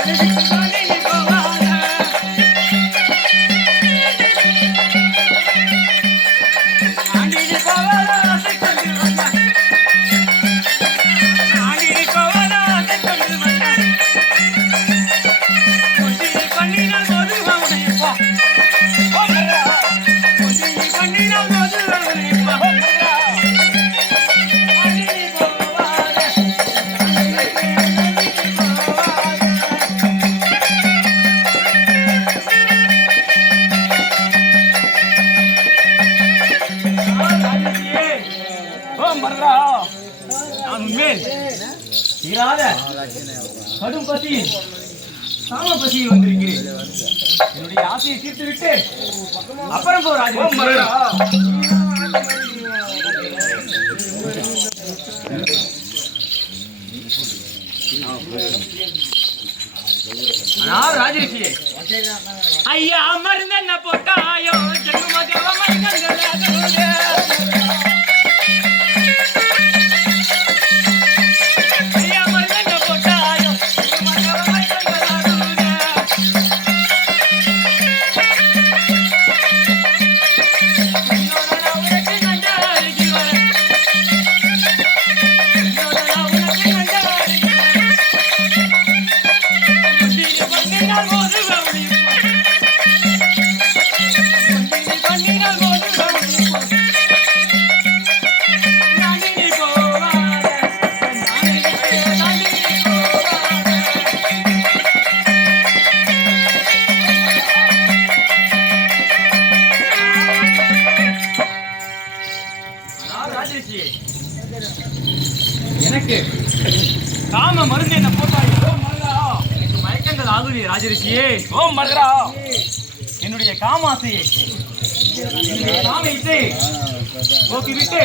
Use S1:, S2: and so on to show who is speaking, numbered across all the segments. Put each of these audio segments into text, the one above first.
S1: நான் உண்மையில் தீராத கடும் பசியில் சாம பசியில் வந்திருக்கிறேன். என்னுடைய ஆசையை தீர்த்து விட்டு அப்புறம் போ ராஜா. ஆனால் ராஜரிஷி ஐயா அமர்ந்து போட்டாயோ? ஜென்ம தேவ எனக்கு காம மருந்து என்ன போட்டாய் ஓ மருதா ஆகுது ராஜரிஷியே. ஓம் மகரா என்னுடைய காமாசையை. என்னுடைய ஓகே விட்டு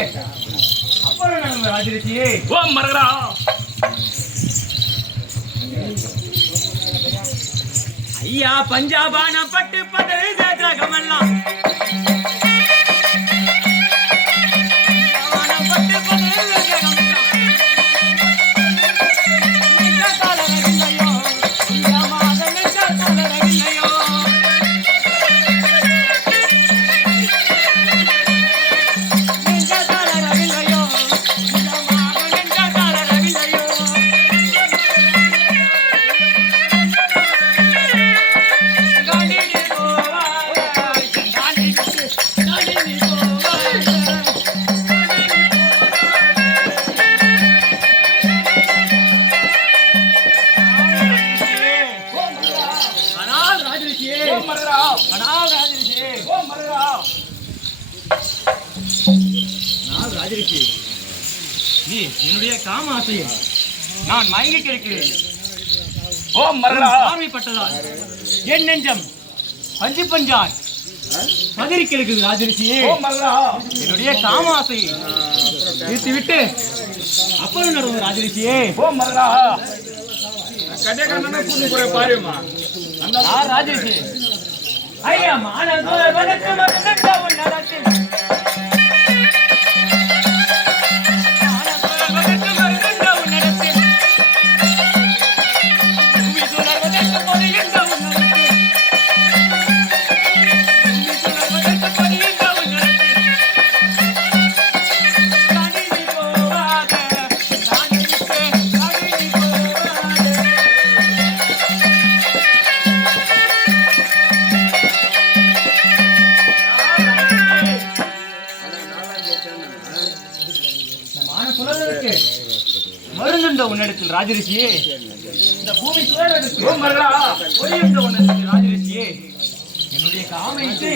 S1: அப்புறம் நடந்த ராஜரிஷியே. ஓம் மகரா ஐயா பஞ்சாபான பட்டு பதவி ஜகமெல்லாம் ராஜரிஷி நீ என்னுடைய காம ஆசையை நான் மயங்கி கிடக்கிறேன். ஓ மரணா பார்வைப்பட்டதால் என் நெஞ்சம் பஞ்சு பஞ்சாய் பதறி கிடக்குது ராஜரிஷியே என்னுடைய காம ஆசையை தீர்த்து விட்டு அப்புறம் நடந்த ராஜரிஷியே ஓ மரணா ஆ ராஜரிஷி ஐயா மானதோ வனத்து மருந்துண்ட உன்னிடத்தில் ராஜரிஷியே? இந்த பூமி சுழலுக்கு ஒளியுண்ட உன்னிடத்தில் ராஜரிஷியே? என்னுடைய காமைத்து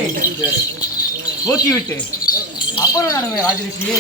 S1: போக்கிவிட்டு. அப்புறம் நடந்த ராஜரிஷியே.